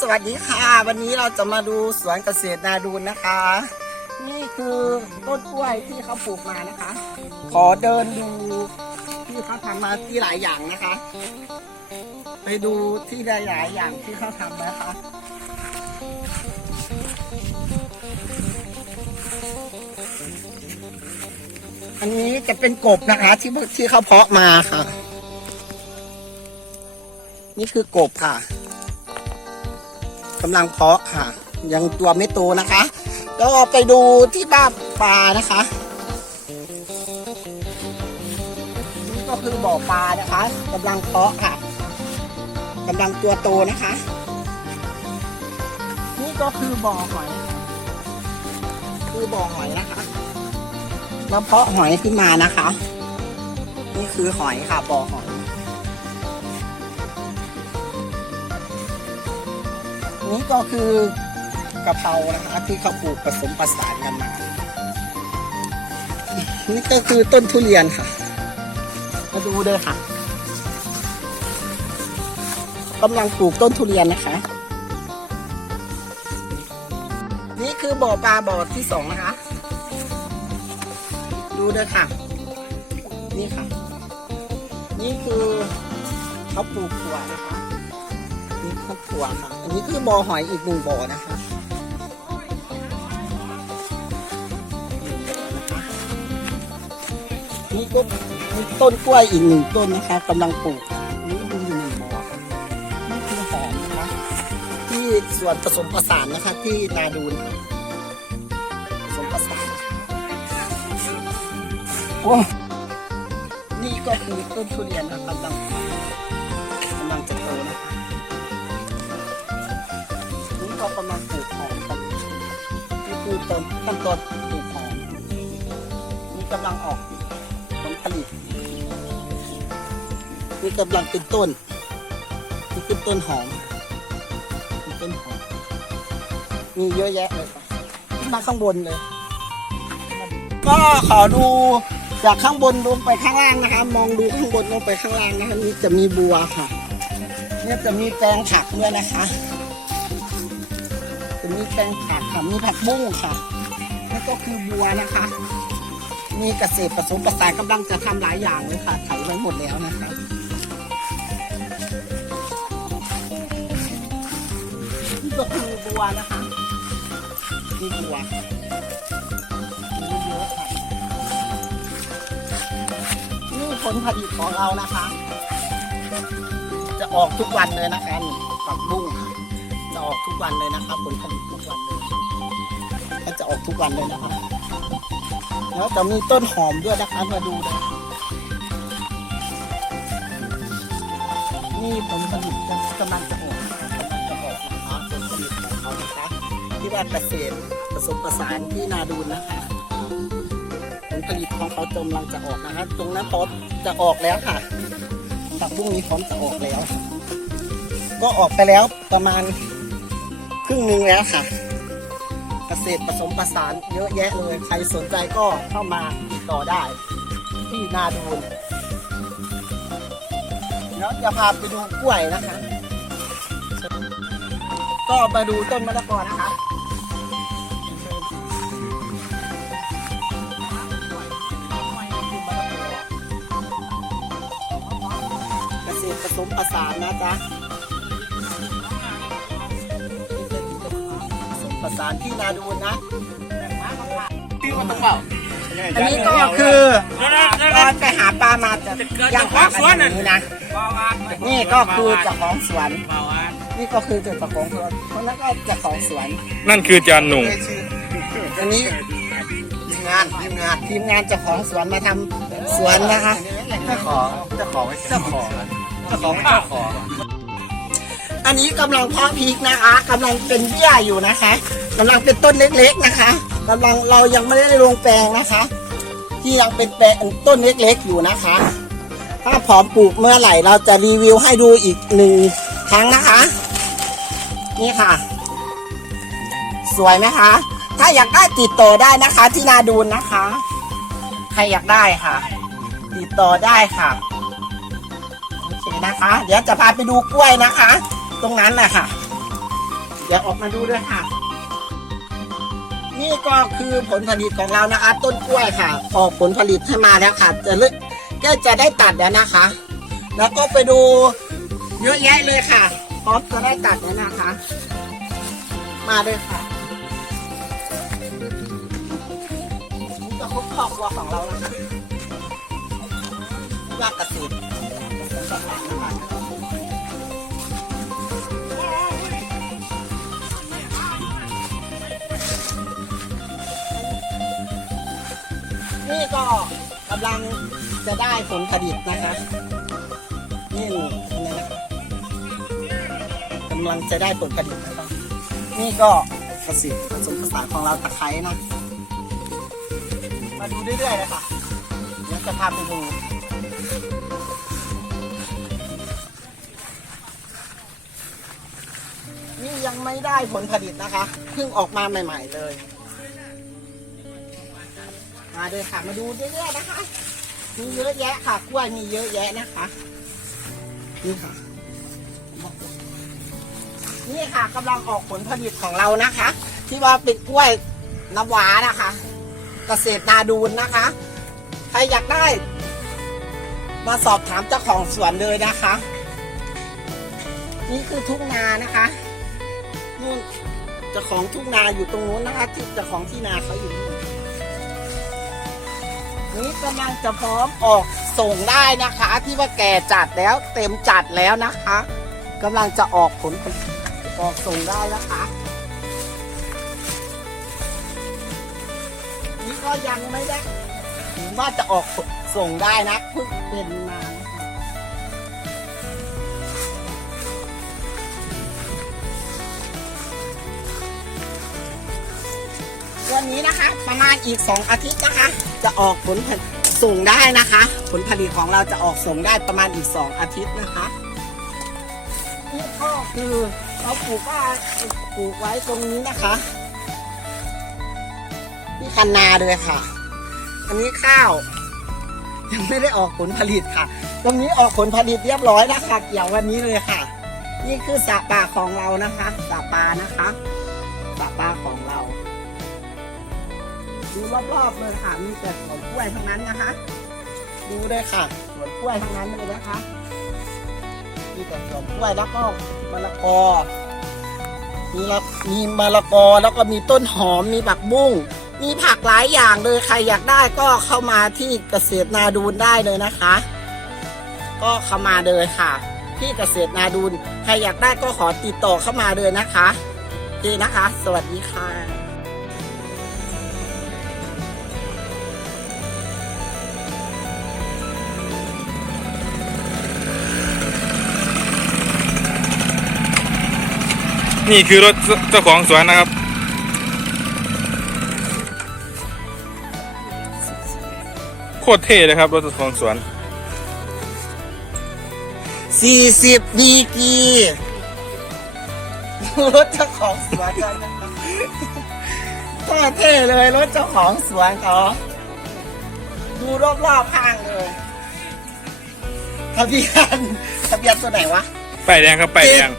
สวัสดีค่ะ วันนี้เราจะมาดูสวนเกษตรนาดูนนะคะ นี่คือต้นกล้วยที่เขาปลูกมานะคะ ขอเดินดูที่เขาทำมาที่หลายอย่างนะคะ ไปดูที่หลายๆอย่างที่เขาทำนะคะอันนี้จะเป็นกบนะคะ ที่ที่เขาเพาะมาค่ะ นี่คือกบค่ะ กำลังเพาะค่ะ ยังตัวไม่โตนะคะ ก็ไปดูที่บ้านปลานะคะนี่ก็คือบ่อปลานะคะกำลังเพาะค่ะกำลังตัวโตนะคะ นี่ก็คือบ่อหอย คือบ่อหอยนะคะเราเพาะหอยขึ้นมานะคะ นี่คือหอยค่ะบ่อหอย นี่ก็คือกะเพรานะคะที่เขาปลูกผสมประสานกันมา นี่ก็คือต้นทุเรียนค่ะ มาดูเลยค่ะกำลังปลูกต้นทุเรียนนะคะ นี่คือบ่อปลาบ่อที่สองนะคะ ดูเลยค่ะ นี่ค่ะ นี่คือเขาปลูกถั่วนะคะ ครอบครัวค่ะ อันนี้คือบ่อหอยอีกหนึ่งบ่อนะคะนี่ก็มีต้นกล้วยอีกหนึ่งต้นนะคะกำลังปลูกนี่ดูอยู่หนึ่งบ่อนี่คือหอมนะคะ ที่ส่วนผสมผสานนะคะที่นาดูนผสมผสานโอ้นี่ก็คือต้นทุเรียนนะกำลังกำลังจะโตนะคะ นี่ก็กำลังปลูกหอมกันนี่คือต้นต้นต้นปลูกหอมนี่กำลังออกผลผลิตนี่กำลังเป็นต้นนี่คือต้นหอมนี่ต้นหอมมีเยอะแยะเลยครับมาข้างบนเลย ก็ขอดูจากข้างบนลงไปข้างล่างนะคะ มองดูข้างบนลงไปข้างล่างนะคะนี่จะมีบัวค่ะ เนี่ยจะมีแปลงผักด้วยนะคะ มีแปลงผักค่ะมีผักบุ้งค่ะนั่นก็คือบัวนะคะ มีเกษตรผสมผสานกำลังจะทำหลายอย่างเลยค่ะไถไว้หมดแล้วนะคะนี่ก็คือบัวนะคะนี่บัวมีเยอะค่ะนี่ผลผลิตของเรานะคะ จะออกทุกวันเลยนะคะนี่ผักบุ้งค่ะ ออกทุกวันเลยนะครับผลผลิตทุกวันเลยก็จะออกทุกวันเลยนะครับแล้วจะมีต้นหอมด้วยนะคะมาดูเลยนี่ผลผลิตกำลังจะออกกำลังจะออกนะคะผลผลิตของเขานะคะที่ว่าเกษตรผสมผสานที่นาดูนนะคะผลผลิตของเขากำลังจะออกนะคะตรงนั้นพร้อมจะออกแล้วค่ะผักบุ้งนี้พร้อมจะออกแล้ว ก็ออกไปแล้วประมาณ รึ่งหนึ่งแล้วค่ะ เกษตรผสมผสานเยอะแยะเลย ใครสนใจก็เข้ามาติดต่อได้ ที่นาดูนแล้วจะพาไปดูกล้วยนะคะ ก็มาดูต้นมะละกอนะคะเกษตรผสมผสานนะจ๊ะ สานที่นาดูนนะอันนี้ก็คือตอนไปหาปลามาจะย่างปลากันอย่างนี้นะ นี่ก็คือเจ้าของสวน นี่ก็คือเจ้าของสวนคนนั้นก็เจ้าของสวน นั่นคือจานหนุ่งอันนี้ทีมงานทีมงานทีมงานเจ้าของสวนมาทำสวนนะคะเจ้าของเจ้าของเจ้าของเจ้าของเจ้าของ อันนี้กำลังเพาะพริกนะคะกำลังเป็นเบี้ยอยู่นะคะ กำลังเป็นต้นเล็กๆนะคะกำลังเรายังไม่ได้ลงแปลงนะคะ ที่ยังเป็นแปลงต้นเล็กๆอยู่นะคะ ถ้าพร้อมปลูกเมื่อไหร่เราจะรีวิวให้ดูอีกหนึ่งครั้งนะคะ นี่ค่ะ สวยไหมคะ ถ้าอยากได้ติดต่อได้นะคะที่นาดูนนะคะ ใครอยากได้ค่ะ ติดต่อได้ค่ะโอเคนะคะ เดี๋ยวจะพาไปดูกล้วยนะคะ ตรงนั้นแหละค่ะดี๋ยวออกมาดูด้วยค่ะ นี่ก็คือผลผลิตของเรานะคะ ต้นกล้วยค่ะ ออกผลผลิตให้มาแล้วค่ะ จะเลิกก็จะได้ตัดแล้วนะคะ แล้วก็ไปดูเยอะแยะเลยค่ะพร้อมจะได้ตัดแล้วนะคะ มาเลยค่ะนี่ก็ครบครอบครัวของเราแล้วค่ะว่าเกษตรเกษตรศาสตร์นะคะำลังจะได้ผลผลิตนะคะนี่นนี้นะกำลังจะได้ผลผลิตนะครับนี่ก็เกษตรผสมผสานของเราตะไคร้นะ มาดูเรื่อยๆเลยค่ะเดี๋ยวจะพาไปดูนี่ยังไม่ได้ผลผลิตนะคะเพิ่งออกมาใหม่ ๆเลย มาเลยค่ะมาดูเรื่อยๆนะคะ มีเยอะแยะค่ะ กล้วยมีเยอะแยะนะคะนี่ค่ะนี่ค่ะกำลังออกผลผลิตของเรานะคะ ที่ว่าเป็นกล้วยน้ำว้านะคะ เกษตรนาดูนนะคะ ใครอยากได้ มาสอบถามเจ้าของสวนเลยนะคะ นี่คือทุ่งนานะคะนู่นเจ้าของทุ่งนาอยู่ตรงนู้นนะคะที่เจ้าของที่นาเขาอยู่ นี้กำลังจะพร้อมออกส่งได้นะคะ ที่ว่าแก่จัดแล้วเต็มจัดแล้วนะคะกำลังจะออกผลออกส่งได้นะคะนี่ก็ยังไม่ได้ถึงว่าจะออกส่งได้นะเพิ่งเป็นมา นะคะวันนี้นะคะ ประมาณอีก 2 อาทิตย์นะคะ จะออกผลผลิตส่งได้นะคะ ผลผลิตของเราจะออกส่งได้ประมาณอีก 2 อาทิตย์นะคะนี่ก็คือเราปลูกว่าปลูกไว้ตรงนี้นะคะนี่คันนาเลยค่ะ อันนี้ข้าว ยังไม่ได้ออกผลผลิตค่ะ ตรงนี้ออกผลผลิตเรียบร้อยแล้วค่ะเกี่ยววันนี้เลยค่ะ นี่คือสระป่าของเรานะคะสระปลานะคะสระปลาของเรา ดูรอบๆเลยค่ะ มีแต่สวนกล้วยทั้งนั้นนะคะ ดูเลยค่ะสวนกล้วยทั้งนั้นเลยนะคะ มีแต่สวนกล้วยแล้วก็มะละกอ มีละมีมะละกอแล้วก็มีต้นหอมมีผักบุ้ง มีผักหลายอย่างเลยใครอยากได้ก็เข้ามาที่เกษตรนาดูนได้เลยนะคะ ก็เข้ามาเลยค่ะ ที่เกษตรนาดูนใครอยากได้ก็ขอติดต่อเข้ามาเลยนะคะดีนะคะ สวัสดีค่ะ นี่คือรถเจ้าของสวนนะครับ โคตรเท่เลยครับ รถเจ้าของสวนสี่สิบดีกรีรถเจ้าของสวนกันนะคะก็เท่เลยรถเจ้าของสวนเขาดูรอบๆข้างเลยทะเบียนทะเบียนตัวไหนวะป้ายแดงครับป้ายแดง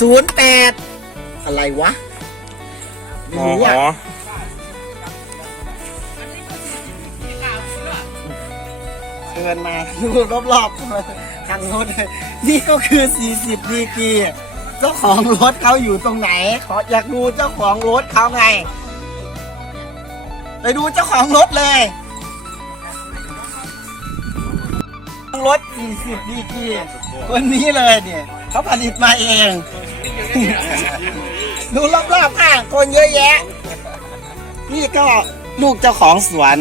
ศูนย์แปด อะไรวะหมอหอเชิญมาดูรอบๆทางรถเลยนี่ก็คือ 40ดีกรีเจ้าของรถเขาอยู่ตรงไหน ขออยากดูเจ้าของรถเขาไง ไปดูเจ้าของรถเลยรถ 40ดีกรีคนนี้เลยเนี่ยเขาผลิตมาเอง ดูรอบๆข้างคนเยอะแยะ นี่ก็ลูกเจ้าของสวน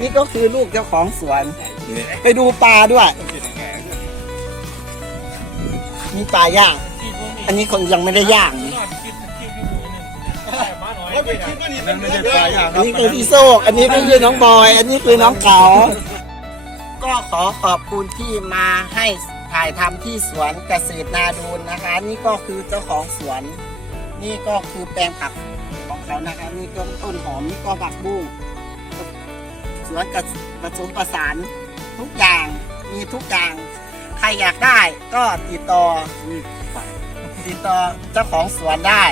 นี่ก็คือลูกเจ้าของสวน ไปดูปลาด้วย มีปลาย่าง อันนี้คงยังไม่ได้ย่างอันนี้คือพี่โซกอันนี้ก็คือน้องบอย อันนี้คือน้องเก๋าก็ขอขอบคุณที่มาให้ถ่ายทำที่สวนเกษตรนาดูนนะคะ นี่ก็คือเจ้าของสวน นี่ก็คือแปลงผักของเขานะคะนี่ก็ต้นหอมนี่ก็ผักบุ้งสวนกับผสมประสานทุกอย่างมีทุกอย่าง ใครอยากได้ก็ติดต่อติดต่อเจ้าของสวนได้